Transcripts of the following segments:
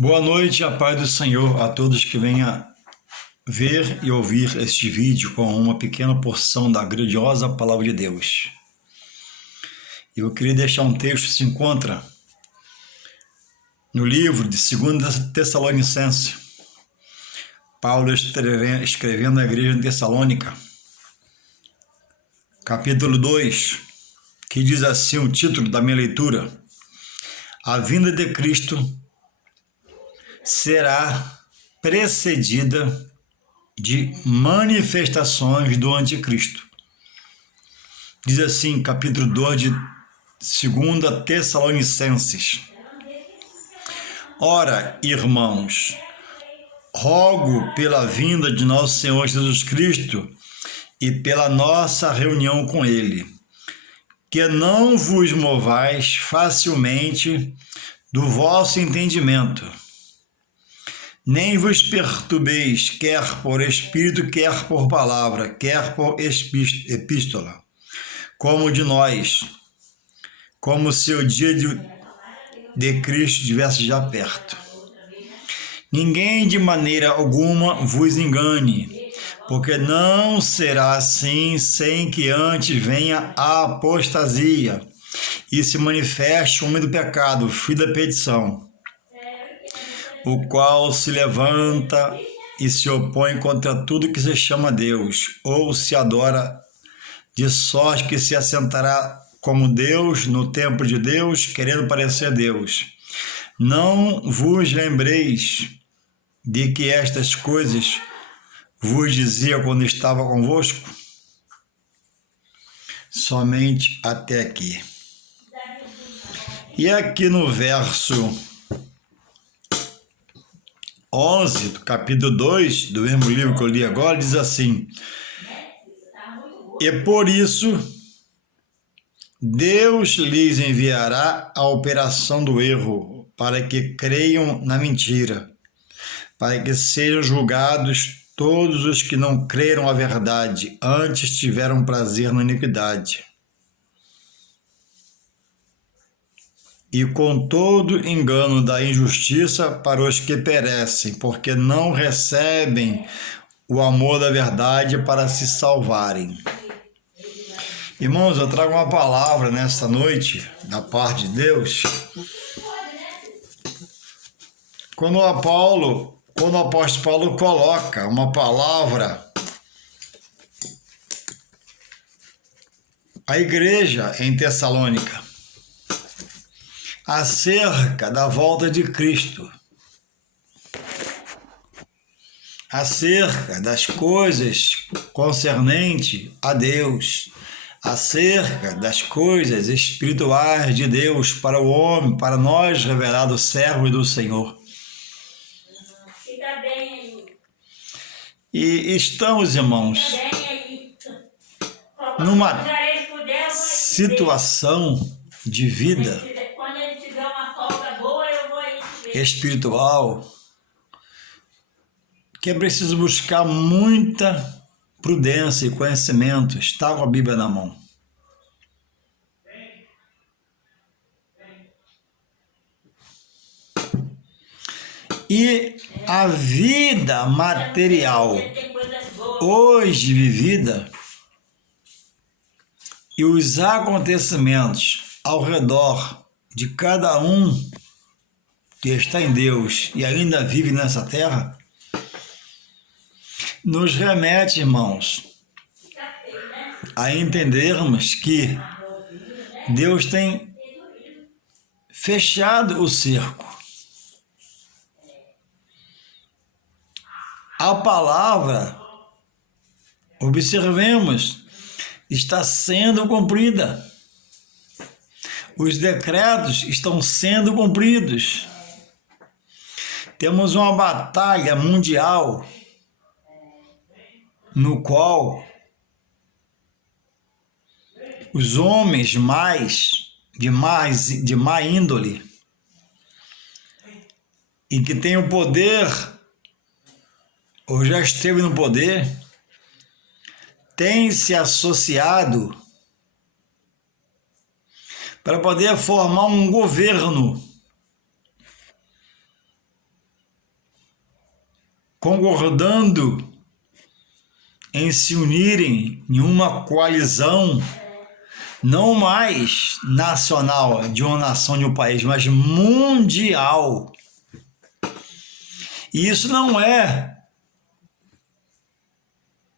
Boa noite, a paz do Senhor a todos que venham ver e ouvir este vídeo com uma pequena porção da grandiosa Palavra de Deus. Eu queria deixar um texto que se encontra no livro de 2 Tessalonicenses, Paulo escrevendo à igreja de Tessalônica, capítulo 2, que diz assim o título da minha leitura: A vinda de Cristo será precedida de manifestações do anticristo. Diz assim, capítulo 2 de 2 Tessalonicenses: Ora, irmãos, rogo pela vinda de nosso Senhor Jesus Cristo e pela nossa reunião com Ele, que não vos movais facilmente do vosso entendimento, nem vos perturbeis, quer por espírito, quer por palavra, quer por epístola, como de nós, como se o dia de Cristo estivesse já perto. Ninguém de maneira alguma vos engane, porque não será assim sem que antes venha a apostasia e se manifeste o homem do pecado, filho da perdição, o qual se levanta e se opõe contra tudo que se chama Deus, ou se adora, de sorte que se assentará como Deus no templo de Deus, querendo parecer Deus. Não vos lembreis de que estas coisas vos dizia quando estava convosco? Somente até aqui. E aqui no verso 11 do capítulo 2 do mesmo livro que eu li agora, diz assim: E por isso Deus lhes enviará a operação do erro, para que creiam na mentira, para que sejam julgados todos os que não creram a verdade, antes tiveram prazer na iniquidade. E com todo engano da injustiça para os que perecem, porque não recebem o amor da verdade para se salvarem. Irmãos, eu trago uma palavra nesta noite, da parte de Deus. Quando o apóstolo Paulo coloca uma palavra à igreja em Tessalônica, acerca da volta de Cristo, acerca das coisas concernentes a Deus, acerca das coisas espirituais de Deus para o homem, para nós, revelados servos do Senhor. E estamos, irmãos, numa situação de vida espiritual que é preciso buscar muita prudência e conhecimento, estar com a Bíblia na mão. E a vida material hoje vivida e os acontecimentos ao redor de cada um que está em Deus e ainda vive nessa terra, nos remete, irmãos, a entendermos que Deus tem fechado o cerco. A palavra, observemos, está sendo cumprida. Os decretos estão sendo cumpridos. Temos uma batalha mundial no qual os homens de má índole e que têm o poder ou já esteve no poder, têm se associado para poder formar um governo concordando em se unirem em uma coalizão, não mais nacional, de uma nação, de um país, mas mundial. E isso não é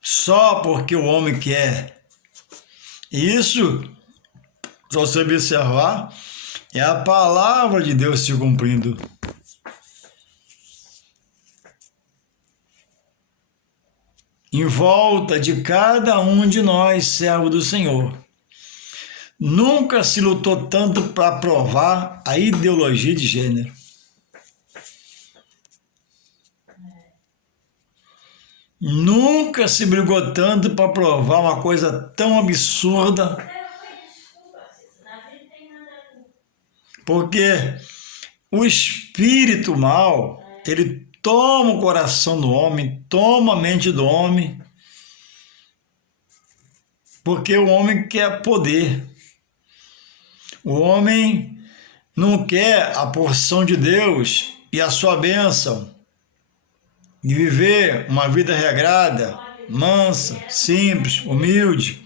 só porque o homem quer. Isso, se você observar, é a palavra de Deus se cumprindo. Em volta de cada um de nós, servo do Senhor. Nunca se lutou tanto para provar a ideologia de gênero. Nunca se brigou tanto para provar uma coisa tão absurda. Porque o espírito mal, ele toma o coração do homem, toma a mente do homem, porque o homem quer poder. O homem não quer a porção de Deus e a sua bênção de viver uma vida regrada, mansa, simples, humilde,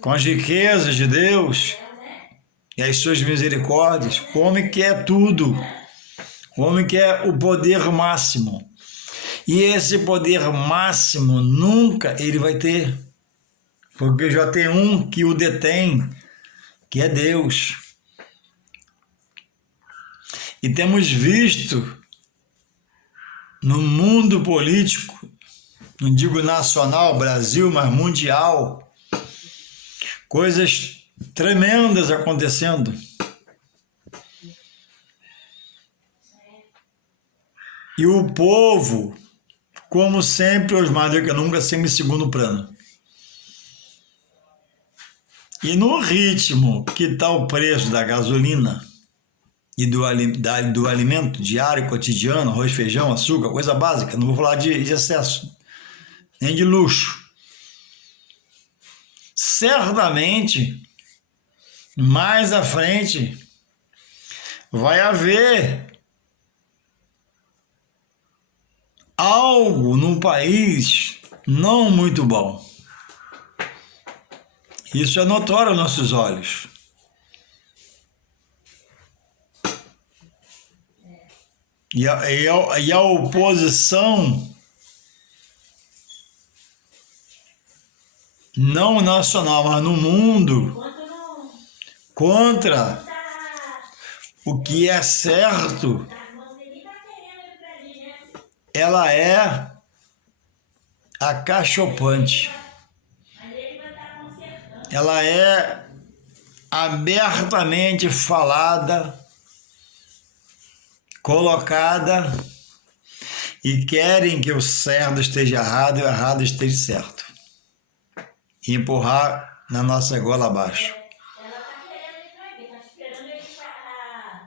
com as riquezas de Deus e as suas misericórdias. O homem quer tudo. O homem quer o poder máximo. E esse poder máximo nunca ele vai ter. Porque já tem um que o detém, que é Deus. E temos visto no mundo político, não digo nacional, Brasil, mas mundial, coisas tremendas acontecendo. E o povo, como sempre, hoje mais do que nunca, sempre em segundo plano. E no ritmo que está o preço da gasolina e do alimento diário, cotidiano, arroz, feijão, açúcar, coisa básica, não vou falar de excesso, nem de luxo. Certamente, mais à frente, vai haver algo num país não muito bom. Isso é notório aos nossos olhos. E a oposição não nacional, mas no mundo, contra o que é certo, ela é acachapante. Ela é abertamente falada, colocada, e querem que o certo esteja errado e o errado esteja certo. E empurrar na nossa goela abaixo.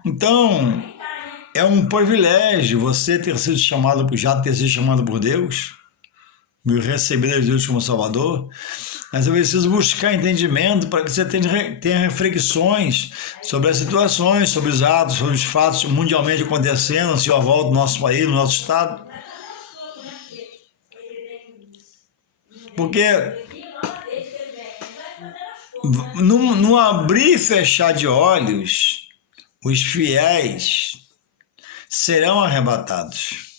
Então, é um privilégio você ter sido chamado, já ter sido chamado por Deus, me receber de Deus como Salvador, mas eu preciso buscar entendimento para que você tenha reflexões sobre as situações, sobre os atos, sobre os fatos mundialmente acontecendo, se ao volta do nosso país, no nosso estado. Porque no abrir e fechar de olhos, os fiéis serão arrebatados.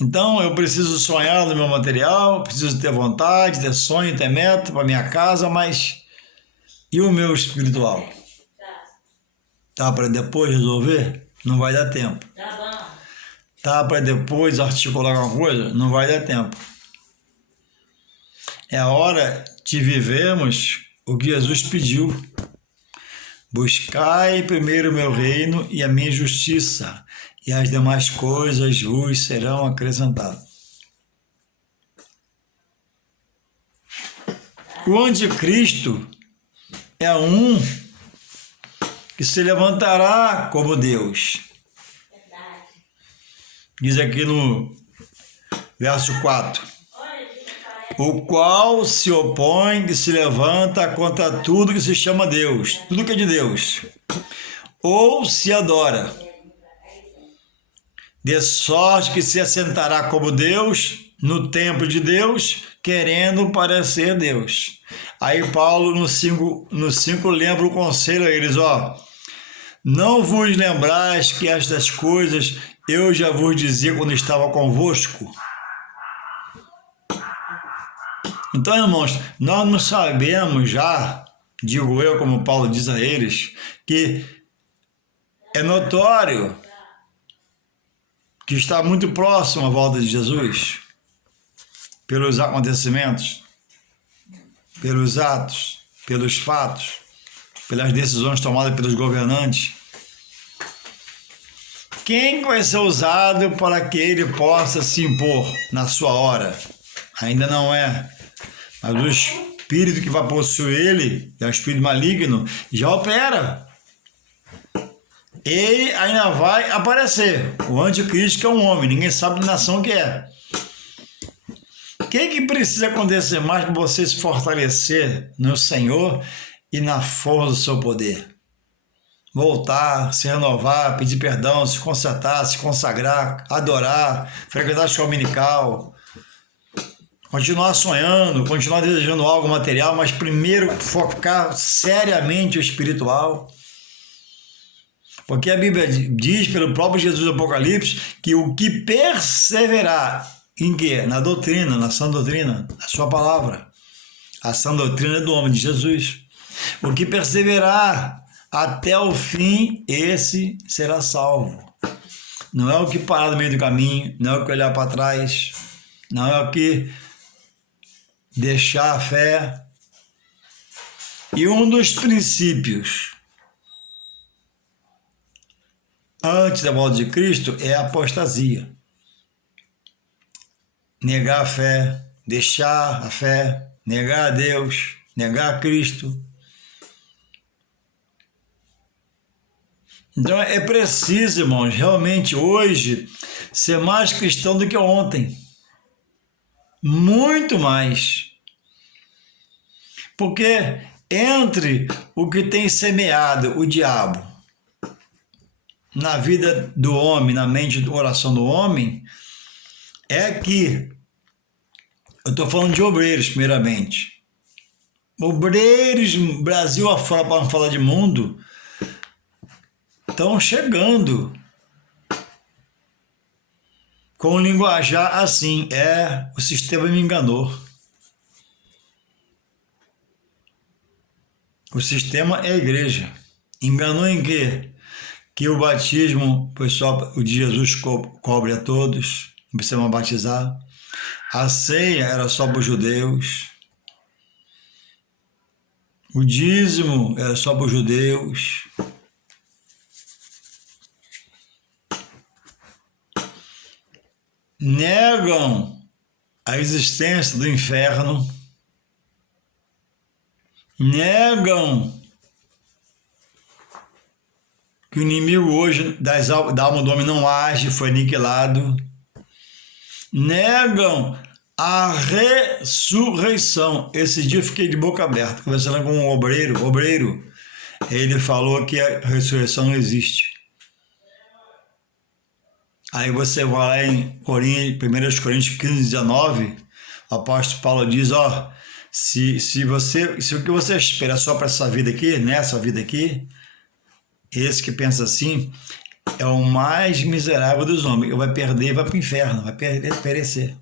Então eu preciso sonhar no meu material, preciso ter vontade, ter sonho, ter meta para minha casa, mas e o meu espiritual? Tá para depois resolver? Não vai dar tempo. Tá para depois articular alguma coisa? Não vai dar tempo. É a hora de vivermos o que Jesus pediu. Buscai primeiro o meu reino e a minha justiça, e as demais coisas vos serão acrescentadas. O anticristo é um que se levantará como Deus. Diz aqui no verso 4. O qual se opõe, que se levanta contra tudo que se chama Deus, tudo que é de Deus, ou se adora. de sorte que se assentará como Deus no templo de Deus, querendo parecer Deus. Aí Paulo no 5 lembra o conselho a eles, não vos lembrais que estas coisas eu já vos dizia quando estava convosco? Então, irmãos, nós não sabemos já, digo eu, como Paulo diz a eles, que é notório que está muito próximo à volta de Jesus, pelos acontecimentos, pelos atos, pelos fatos, pelas decisões tomadas pelos governantes. Quem vai ser usado para que ele possa se impor na sua hora? Ainda não é. Mas o espírito que vai possuir ele, que é um espírito maligno, já opera. Ele ainda vai aparecer. O anticristo que é um homem, ninguém sabe de nação que é. O que precisa acontecer mais para você se fortalecer no Senhor e na força do seu poder? Voltar, se renovar, pedir perdão, se consertar, se consagrar, adorar, frequentar a escola dominical, continuar sonhando, continuar desejando algo material, mas primeiro focar seriamente o espiritual. Porque a Bíblia diz, pelo próprio Jesus do Apocalipse, que o que perseverar em quê? Na doutrina, na sã doutrina, na sua palavra. A sã doutrina do homem, de Jesus. O que perseverar até o fim, esse será salvo. Não é o que parar no meio do caminho, não é o que olhar para trás, não é o que deixar a fé. E um dos princípios antes da volta de Cristo é a apostasia. Negar a fé, deixar a fé, negar a Deus, negar a Cristo. Então é preciso, irmãos, realmente hoje ser mais cristão do que ontem. Muito mais. Porque entre o que tem semeado o diabo na vida do homem, na mente do coração do homem, é que eu estou falando de obreiros, primeiramente. Obreiros, Brasil afora, para não falar de mundo, estão chegando com um linguajar assim, o sistema me enganou. O sistema é a igreja. Enganou em quê? Que o batismo, o de Jesus cobre a todos, não precisa batizar. A ceia era só para os judeus. O dízimo era só para os judeus. Negam a existência do inferno. Negam que o inimigo hoje da alma do homem não age, foi aniquilado. Negam a ressurreição. Esse dia eu fiquei de boca aberta, conversando com um obreiro. Ele falou que a ressurreição não existe. Aí você vai lá em 1 Coríntios 15, 19, o apóstolo Paulo diz, se o que você espera só para essa vida aqui, nessa vida aqui, esse que pensa assim, é o mais miserável dos homens. Ele vai perder, vai para o inferno, vai perecer.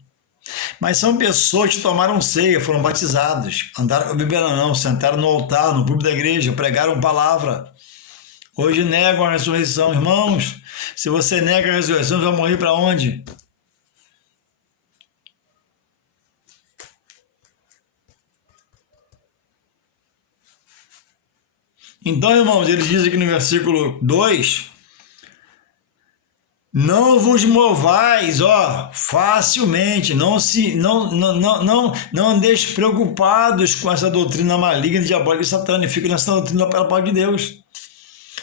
Mas são pessoas que tomaram ceia, foram batizados, andaram com a Bíblia não, sentaram no altar, no púlpito da igreja, pregaram palavra. Hoje negam a ressurreição. Irmãos, se você nega a ressurreição, você vai morrer para onde? Então, irmãos, ele diz aqui no versículo 2, não vos movais, facilmente, não andeis preocupados com essa doutrina maligna, diabólica e satânica, fique nessa doutrina pela parte de Deus.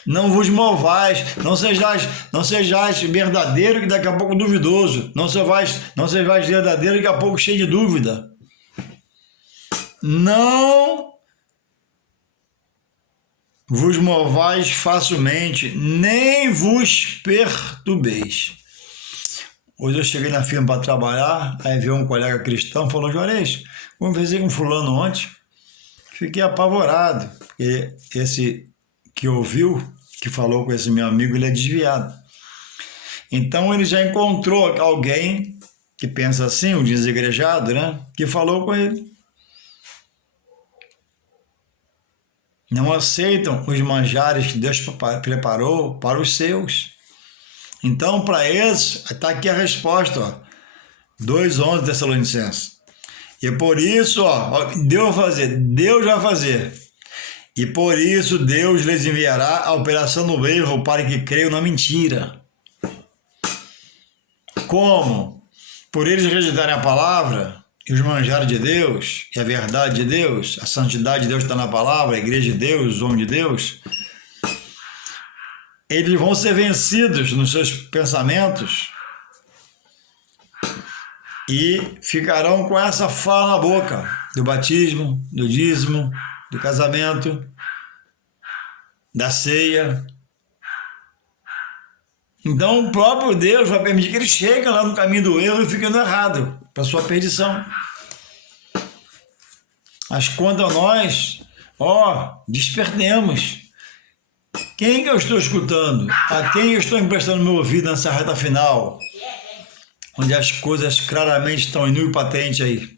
Não vos movais, não sejais verdadeiro que daqui a pouco duvidoso, não sejais verdadeiro que daqui a pouco cheio de dúvida. Não vos movais facilmente, nem vos perturbeis. Hoje eu cheguei na firma para trabalhar, aí veio um colega cristão, falou, Juarez, conversei com um fulano ontem, fiquei apavorado, porque esse que ouviu, que falou com esse meu amigo, ele é desviado. Então ele já encontrou alguém que pensa assim, um desigrejado, né? Que falou com ele. Não aceitam os manjares que Deus preparou para os seus. Então, para eles, está aqui a resposta, ó, 2:11 Tessalonicenses. E por isso, ó, Deus vai fazer. E por isso Deus lhes enviará a operação do erro para que creiam na mentira. Como? Por eles rejeitarem a palavra e os manjares de Deus, e a verdade de Deus, a santidade de Deus está na palavra, a igreja de Deus, os homens de Deus, eles vão ser vencidos nos seus pensamentos e ficarão com essa fala na boca do batismo, do dízimo, do casamento, da ceia. Então o próprio Deus vai permitir que eles cheguem lá no caminho do erro e fiquem no errado, para sua perdição. Mas quando a nós, despertemos. Quem que eu estou escutando? A quem eu estou emprestando meu ouvido nessa reta final? Onde as coisas claramente estão em nu e patente aí.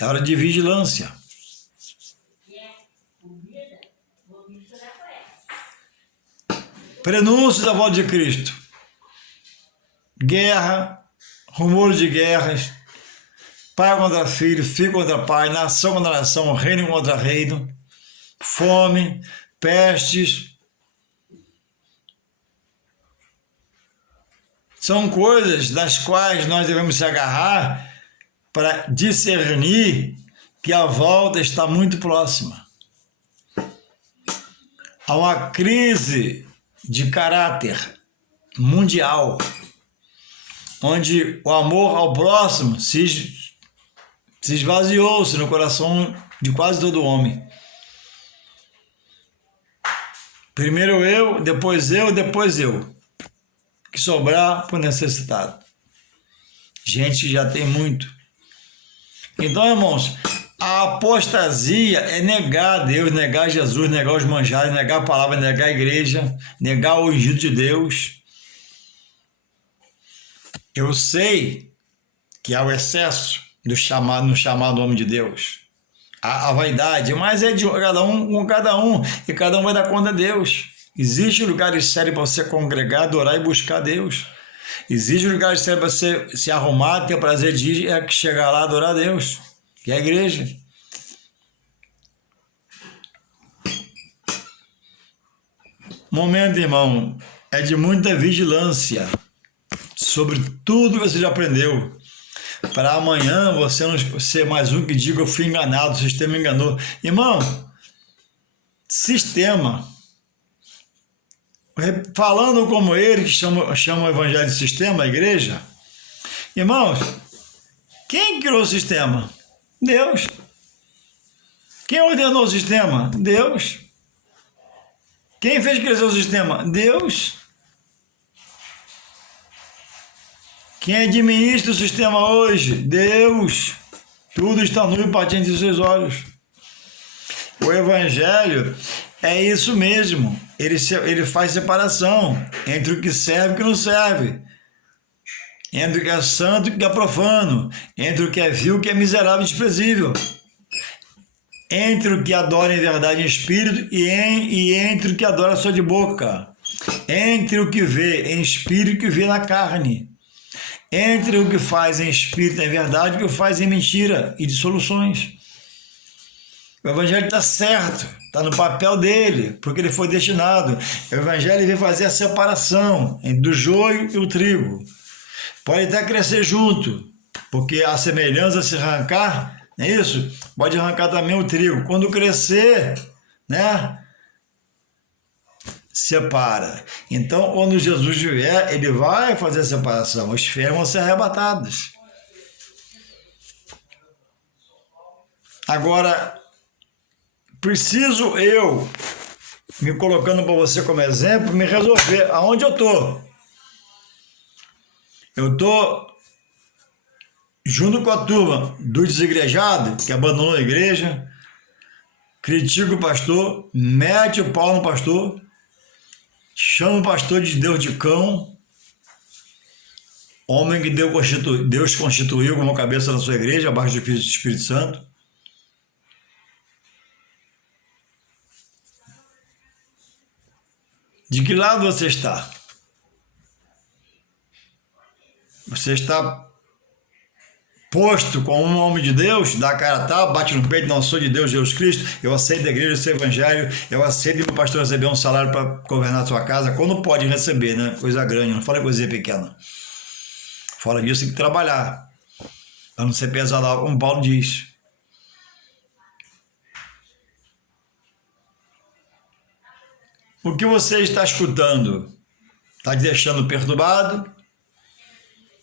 É hora de vigilância. Prenúncios da volta de Cristo. Guerra, rumores de guerras, pai contra filho, filho contra pai, nação contra nação, reino contra reino, fome, pestes. São coisas das quais nós devemos se agarrar para discernir que a volta está muito próxima. Há uma crise de caráter mundial, onde o amor ao próximo se esvaziou-se no coração de quase todo homem. Primeiro eu, depois eu, depois eu. Que sobrar para o necessitado. Gente que já tem muito. Então, irmãos, a apostasia é negar Deus, negar Jesus, negar os manjares, negar a palavra, negar a igreja, negar o ungido de Deus. Eu sei que há o excesso no chamado homem de Deus. A vaidade, mas é de cada um com cada um, e cada um vai dar conta a Deus. Existe lugares sérios para você congregar, adorar e buscar Deus. Existe lugares sérios para você se arrumar, ter prazer de chegar lá e adorar a Deus, que é a igreja. Momento, irmão, é de muita vigilância sobre tudo que você já aprendeu. Para amanhã você não ser mais um que diga eu fui enganado, o sistema me enganou. Irmão, sistema, falando como ele, que chama o evangelho de sistema, a igreja, irmãos, quem criou o sistema? Deus. Quem ordenou o sistema? Deus. Quem fez crescer o sistema? Deus. Quem administra o sistema hoje? Deus. Tudo está nu e patente dos seus olhos. O evangelho é isso mesmo. Ele faz separação entre o que serve e o que não serve. Entre o que é santo e o que é profano. Entre o que é vil e o que é miserável e desprezível. Entre o que adora em verdade em espírito e entre o que adora só de boca. Entre o que vê em espírito e o que vê na carne. Entre o que faz em espírito e em verdade e o que faz em mentira e dissoluções. O evangelho está certo, está no papel dele, porque ele foi destinado. O evangelho veio fazer a separação entre o joio e o trigo. Pode até crescer junto, porque a semelhança se arrancar, não é isso? Pode arrancar também o trigo. Quando crescer, né? Separa. Então, quando Jesus vier, ele vai fazer a separação. Os fiéis vão ser arrebatados. Agora, preciso eu, me colocando para você como exemplo, me resolver aonde eu estou. Eu estou junto com a turma do desigrejado, que abandonou a igreja, critica o pastor, mete o pau no pastor, chama o pastor de Deus de cão, homem que Deus constituiu como cabeça da sua igreja, abaixo do Espírito Santo. De que lado você está? Você está posto como um homem de Deus, dá a cara a tapa, bate no peito, não sou de Deus, Jesus Cristo, eu aceito a igreja, o evangelho, eu aceito que o pastor receber um salário para governar a sua casa, quando pode receber, né? Coisa grande, não fala coisa pequena. Fora disso, tem que trabalhar, para não ser pesado, como Paulo diz. O que você está escutando está te deixando perturbado?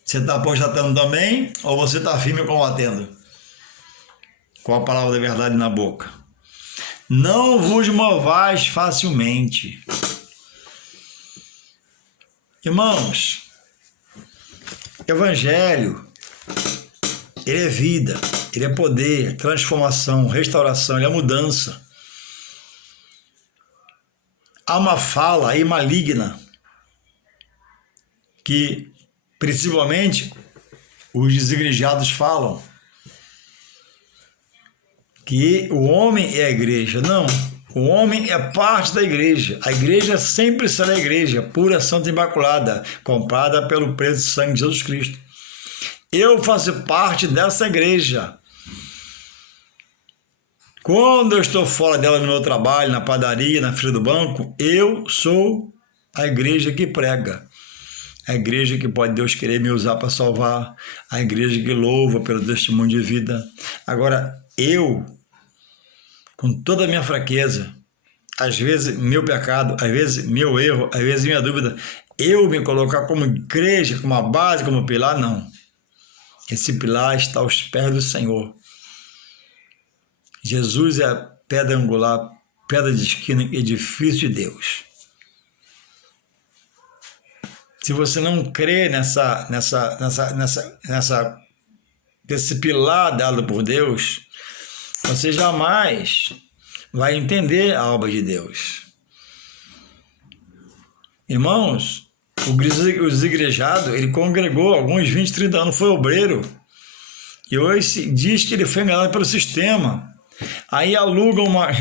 Você está apostatando também? Ou você está firme combatendo? Com a palavra da verdade na boca. Não vos movais facilmente. Irmãos, Evangelho, ele é vida, ele é poder, transformação, restauração, ele é mudança. Há uma fala aí maligna que, principalmente, os desigrejados falam que o homem é a igreja. Não, o homem é parte da igreja. A igreja sempre será a igreja, pura, santa e imaculada, comprada pelo preço de sangue de Jesus Cristo. Eu faço parte dessa igreja. Quando eu estou fora dela no meu trabalho, na padaria, na fila do banco, eu sou a igreja que prega. A igreja que pode Deus querer me usar para salvar. A igreja que louva pelo testemunho de vida. Agora, eu, com toda a minha fraqueza, às vezes meu pecado, às vezes meu erro, às vezes minha dúvida, eu me colocar como igreja, como uma base, como pilar, não. Esse pilar está aos pés do Senhor. Jesus é a pedra angular, pedra de esquina, edifício de Deus. Se você não crê nesse pilar dado por Deus, você jamais vai entender a obra de Deus. Irmãos, o desigrejado, ele congregou alguns 20, 30 anos, foi obreiro, e hoje diz que ele foi enganado pelo sistema. Aí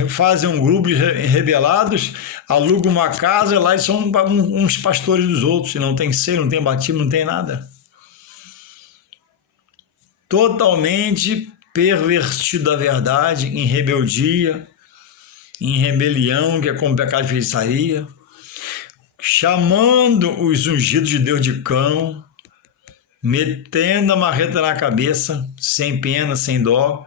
fazem um grupo de rebelados, alugam uma casa, lá e são uns pastores dos outros, e não tem ceia, não tem batismo, não tem nada. Totalmente pervertido da verdade, em rebeldia, em rebelião, que é como pecado de feitiçaria, chamando os ungidos de Deus de cão, metendo a marreta na cabeça, sem pena, sem dó.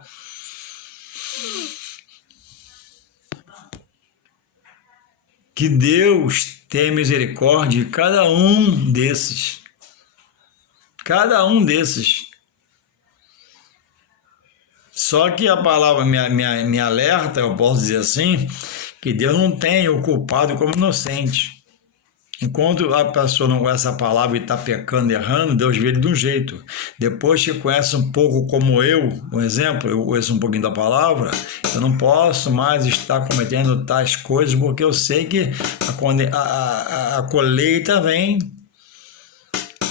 Que Deus tenha misericórdia de cada um desses. Cada um desses. Só que a palavra me alerta, eu posso dizer assim, que Deus não tem o culpado como inocente. Enquanto a pessoa não conhece a palavra e está pecando, errando, Deus vê ele de um jeito. Depois que conhece um pouco como eu, um exemplo, eu conheço um pouquinho da palavra, eu não posso mais estar cometendo tais coisas, porque eu sei que a colheita vem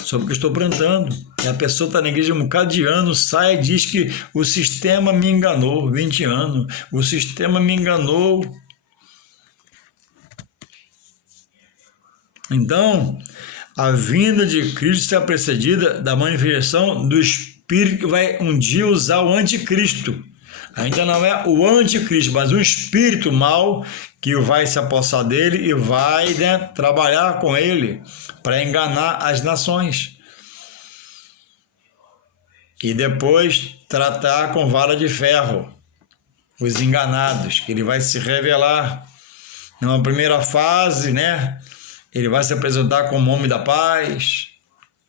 sobre o que eu estou plantando. E a pessoa está na igreja um bocado de anos, sai e diz que o sistema me enganou, 20 anos, o sistema me enganou. Então, a vinda de Cristo será precedida da manifestação do Espírito que vai um dia usar o anticristo. Ainda não é o anticristo, mas um espírito mau que vai se apossar dele e vai, trabalhar com ele para enganar as nações. E depois tratar com vara de ferro os enganados, que ele vai se revelar. Numa primeira fase, ele vai se apresentar como homem da paz,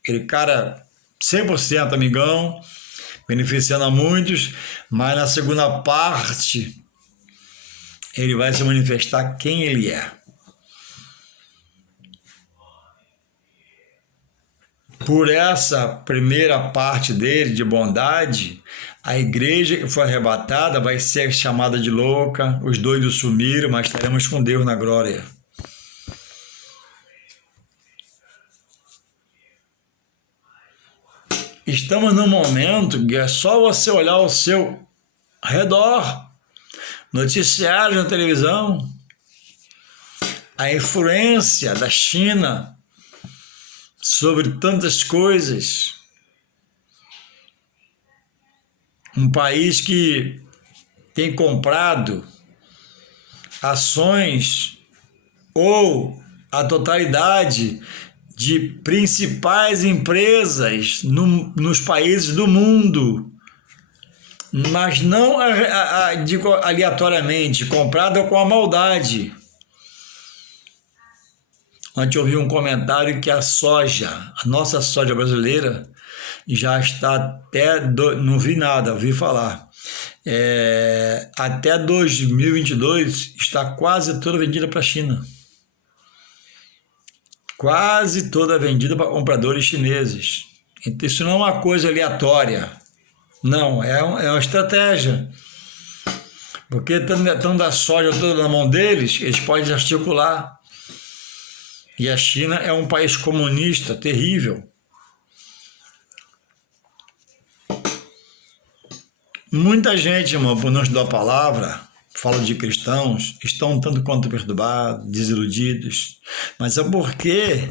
aquele cara 100% amigão, beneficiando a muitos, mas na segunda parte ele vai se manifestar quem ele é. por essa primeira parte dele, de bondade, a igreja que foi arrebatada vai ser chamada de louca, os doidos sumiram, mas estaremos com Deus na glória. Estamos num momento que é só você olhar ao seu redor, noticiários na televisão, a influência da China sobre tantas coisas. Um país que tem comprado ações ou a totalidade de principais empresas nos países do mundo, mas não digo aleatoriamente, comprada com a maldade. Ontem eu vi um comentário que a nossa soja brasileira, já está até, não vi nada, ouvi falar, até 2022 está quase toda vendida para a China. Quase toda vendida para compradores chineses. Então, isso não é uma coisa aleatória, não, é uma estratégia. Porque estando a soja toda na mão deles, eles podem articular. E a China é um país comunista terrível. Muita gente, irmão, por não estudar a palavra, fala de cristãos, estão um tanto quanto perturbados, desiludidos. Mas é porque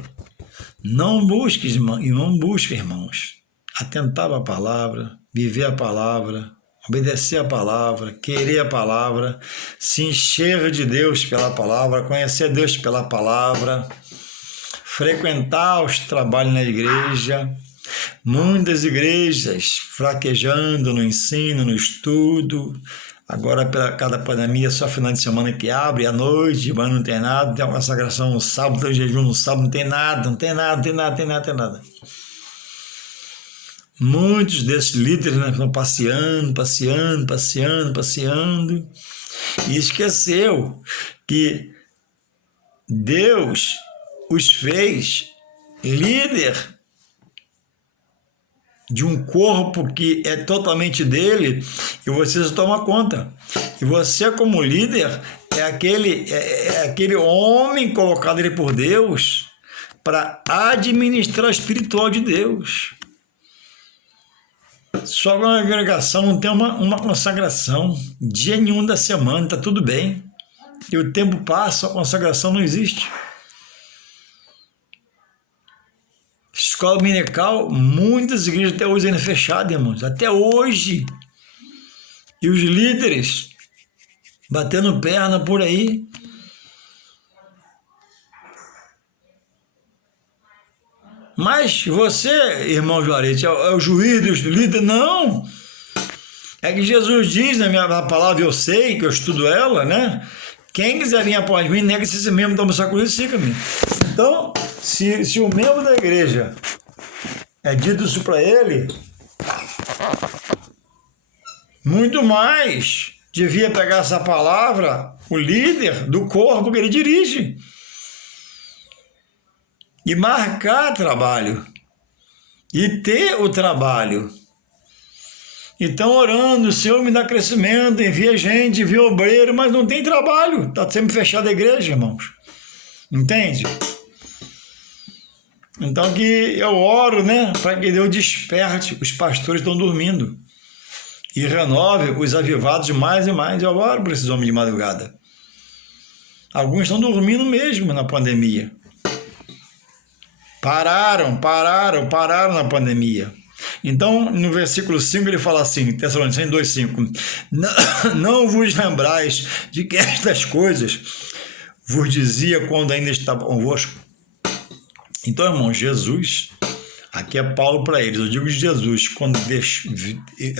não busque, irmãos, atentar a palavra, viver a palavra, obedecer a palavra, querer a palavra, se encher de Deus pela palavra, conhecer Deus pela palavra, frequentar os trabalhos na igreja. Muitas igrejas fraquejando no ensino, no estudo. Agora, pela cada pandemia, só final de semana que abre, à noite, de manhã não tem nada, tem uma consagração no sábado, tem jejum no sábado, não tem nada. Muitos desses líderes, né, estão passeando, e esqueceu que Deus os fez líder de um corpo que é totalmente dele, e você só toma conta. E você, como líder, é aquele homem colocado ali por Deus para administrar o espiritual de Deus. Sua congregação não tem uma consagração, dia nenhum da semana, está tudo bem. E o tempo passa, a consagração não existe. Escola dominical, muitas igrejas até hoje ainda fechadas, irmãos, até hoje. E os líderes batendo perna por aí. Mas você, irmão Juarez, é o juiz dos líderes? Não! É que Jesus diz na minha palavra, eu sei, que eu estudo ela, né? Quem quiser vir após mim, nega-se a si mesmo, toma sua cruz e siga-me. Então, se o membro da igreja é dito isso para ele, muito mais devia pegar essa palavra, o líder do corpo que ele dirige, e marcar trabalho, e ter o trabalho. Então, orando, o Senhor me dá crescimento, envia gente, envia obreiro, mas não tem trabalho, está sempre fechada a igreja, irmãos. Entende? Então, que eu oro, né, para que Deus desperte, os pastores estão dormindo, e renove os avivados mais e mais. Eu oro por esses homens de madrugada. Alguns estão dormindo mesmo na pandemia. Pararam na pandemia. Então, no versículo 5, ele fala assim, Tessalonicenses 2,5: não vos lembrais de que estas coisas vos dizia quando ainda estava convosco. Então, irmão, Jesus, aqui é Paulo para eles, eu digo de Jesus, quando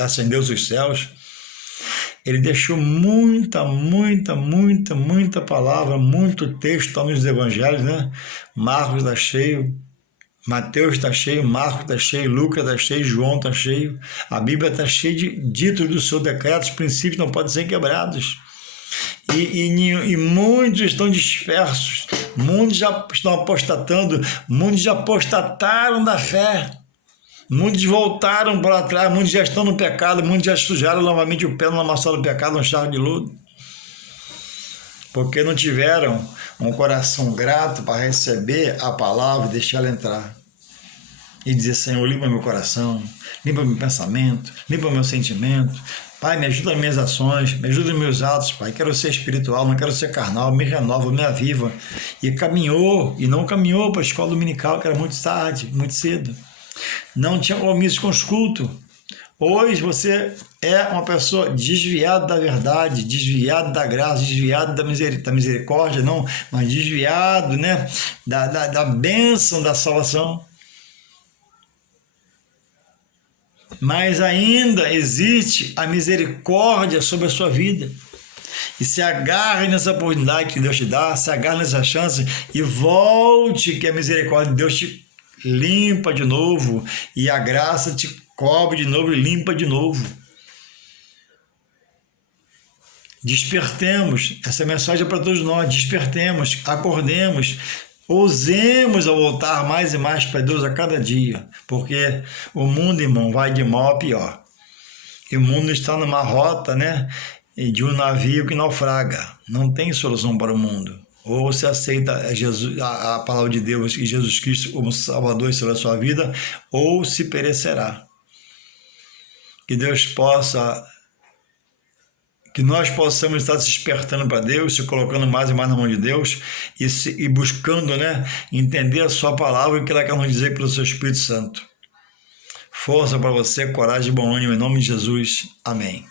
ascendeu os céus, ele deixou muita palavra, muito texto, está nos evangelhos, né? Marcos está cheio, Mateus está cheio, Marcos está cheio, Lucas está cheio, João está cheio. A Bíblia está cheia de ditos do seu decreto, os princípios não podem ser quebrados. e muitos estão dispersos, muitos já estão apostatando, muitos já apostataram da fé, muitos voltaram para trás, muitos já estão no pecado, muitos já sujaram novamente o pé no lamaçal do pecado, no charco de lodo, porque não tiveram um coração grato para receber a palavra e deixar ela entrar. E dizer, Senhor, limpa meu coração, limpa meu pensamento, limpa meu sentimento. Pai, me ajuda nas minhas ações, me ajuda nos meus atos, Pai. Quero ser espiritual, não quero ser carnal, me renova, me aviva. E caminhou, e não caminhou para a escola dominical, que era muito tarde, muito cedo. Não tinha compromisso com os cultos. Hoje você é uma pessoa desviada da verdade, desviado da graça, desviado da misericórdia, não, mas desviado, né, da bênção da salvação. Mas ainda existe a misericórdia sobre a sua vida. E se agarre nessa oportunidade que Deus te dá, se agarre nessa chance e volte, que a misericórdia de Deus te limpa de novo e a graça te cobre de novo e limpa de novo. Despertemos, essa mensagem é para todos nós, despertemos, acordemos, ousemos a voltar mais e mais para Deus a cada dia, porque o mundo, irmão, vai de mal a pior. E o mundo está numa rota, né, de um navio que naufraga. Não tem solução para o mundo. Ou você aceita Jesus, a palavra de Deus e Jesus Cristo como Salvador e Senhor da sua vida, ou se perecerá. Que Deus possa... que nós possamos estar se despertando para Deus, se colocando mais e mais na mão de Deus e buscando, né, entender a sua palavra e o que ela quer nos dizer pelo seu Espírito Santo. Força para você, coragem e bom ânimo, em nome de Jesus. Amém.